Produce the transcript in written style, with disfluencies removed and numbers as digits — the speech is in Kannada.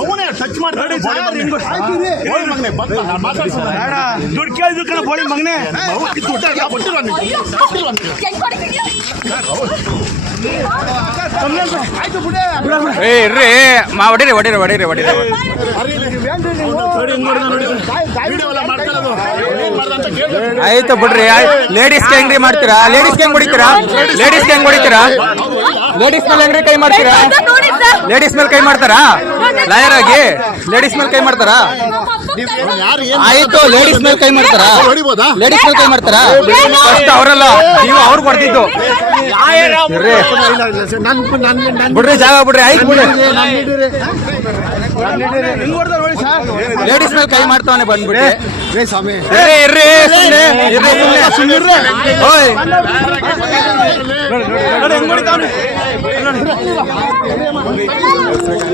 ಅವನೇ ಟಚ್ ಮಾಡ್ತಾರೆ ದುಡ್ಡು ಕೇಳಿದ್ರು ಕಣ ಬೋಳಿ ಮಗನೇ ಇರ್ರಿ ಮಾ ಹೊಡೀರಿ ಹೊಡೀರಿ ಹೊಡೀರಿ ಹೊಡೀರಿ ಆಯ್ತು ಬಿಡ್ರಿ. ಲೇಡೀಸ್ಗೆ ಹೆಂಗ್ರಿ ಮಾಡ್ತೀರಾ? ಲೇಡೀಸ್ಗೆ ಹೆಂಗ್ ಹೊಡಿತೀರಾ? ಲೇಡೀಸ್ಗೆ ಹೆಂಗ್ ಹೊಡಿತೀರಾ? ಲೇಡೀಸ್ ಮೇಲೆ ಹೆಂಗ್ರಿ ಕೈ ಮಾಡ್ತೀರಾ? ಲೇಡೀಸ್ ಮೇಲೆ ಕೈ ಮಾಡ್ತಾರಾ? ಲಾಯರ್ ಆಗಿ ಲೇಡೀಸ್ ಮೇಲೆ ಕೈ ಮಾಡ್ತಾರಾ? ಆಯ್ತು, ಲೇಡೀಸ್ ಮೇಲೆ ಕೈ ಮಾಡ್ತಾರಾ? ಲೇಡೀಸ್ ಮೇಲೆ ಕೈ ಮಾಡ್ತಾರಾ? ಫಸ್ಟ್ ಅವರಲ್ಲ, ನೀವು ಅವ್ರಿಗೆ ಹೊಡೆದಿದ್ದು ಬಿಡ್ರಿ. ಜಾಗ ಬಿಡ್ರಿ. ಆಯ್ತು ಬಿಡ್ರಿ. ಲೇಡೀಸ್ ಮೇಲೆ ಕೈ ಮಾಡ್ತಾವನೆ ಬಂದ್ಬಿಟ್ಟು. ಇರ್ರಿ ಸುಮ್ಮನೆ ಓಯ್